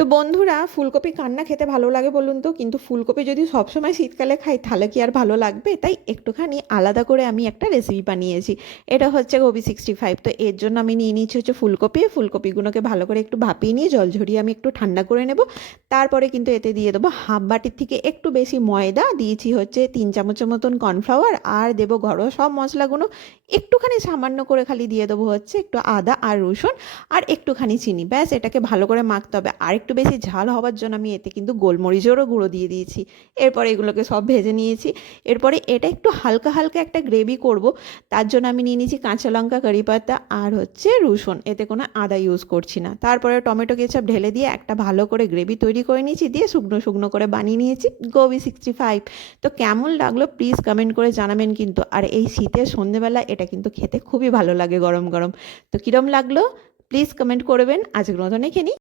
তো বন্ধুরা, ফুলকপি কার না খেতে ভালো লাগে বলুন তো? কিন্তু ফুলকপি যদি সবসময় শীতকালে খাই তাহলে কি আর ভালো লাগবে? তাই একটুখানি আলাদা করে আমি একটা রেসিপি বানিয়েছি। এটা হচ্ছে গোবি 65। তো এর জন্য আমি নিয়ে নিচ্ছি হচ্ছে ফুলকপি। ফুলকপিগুলোকে ভালো করে একটু ভাপিয়ে নিয়ে জল ঝরিয়ে আমি একটু ঠান্ডা করে নেব। তারপরে কিন্তু এতে দিয়ে দেবো হাফ বাটির থেকে একটু বেশি ময়দা, দিয়েছি হচ্ছে 3 চামচের মতন কর্নফ্লাওয়ার, আর দেবো ঘরোয়া সব মশলাগুলো। একটুখানি সামান্য করে খালি দিয়ে দেবো হচ্ছে একটু আদা আর রসুন, আর একটুখানি চিনি। ব্যাস, এটাকে ভালো করে মাখতে হবে। আর একটু বেশি ঝাল হওয়ার জন্য আমি এতে কিন্তু গোলমরিচেরও গুঁড়ো দিয়ে দিয়েছি। এরপরে এগুলোকে সব ভেজে নিয়েছি। এরপরে এটা একটু হালকা হালকা একটা গ্রেভি করব। তার জন্য আমি নিয়ে নিয়েছি কাঁচা লঙ্কা, কারি পাতা আর হচ্ছে রসুন। এতে কোনো আদা ইউজ করছি না। তারপরে টমেটো কেচাপ ঢেলে দিয়ে একটা ভালো করে গ্রেভি তৈরি করে নিয়েছি, দিয়ে শুকনো শুকনো করে বানিয়ে নিয়েছি গোবি 65। তো কেমন লাগলো প্লিজ কমেন্ট করে জানাবেন কিন্তু। আর এই শীতের সন্ধেবেলা এটা কিন্তু খেতে খুবই ভালো লাগে গরম গরম। তো কীরম লাগলো প্লিজ কমেন্ট করবেন। আজকের মতন এখানেই।